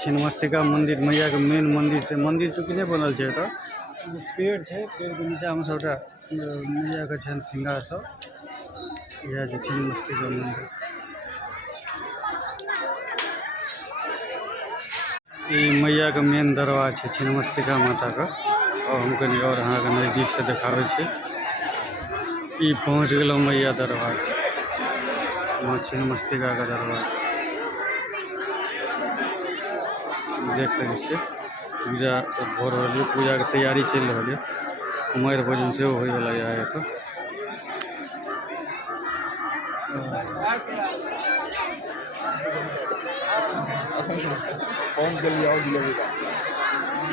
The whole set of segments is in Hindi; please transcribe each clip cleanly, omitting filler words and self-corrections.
छिन्नमस्तिका मंदिर मैया के मेन मंदिर से मंदिर चूँकि नहीं बनल है तो पेड़ है, पेड़ के नीचा में सबटा मैया के छन सिंगार सब। यह छिन्नमस्तिका मंदिर ये मैया के मेन दरबार है छिन्नमस्तिका माता का। और हम कहीं और अहाँ के नज़दीक से देखावे छे। ये पहुँच गलो मैया दरबार, माँ छिन्नमस्तिका का दरबार देख सके छे। पूजा सब हो रहा है, पूजा के तैयारी चल रहा है। कुमार भोजन से होय वाला है तो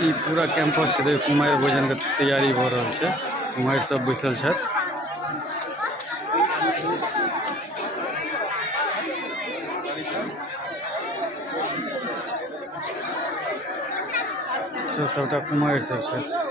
ई पूरा कैंपस से कुमार भोजन के तैयारी हो रहा है। कुमार सब बैसल छथि। सबटा कुमार सब छथि।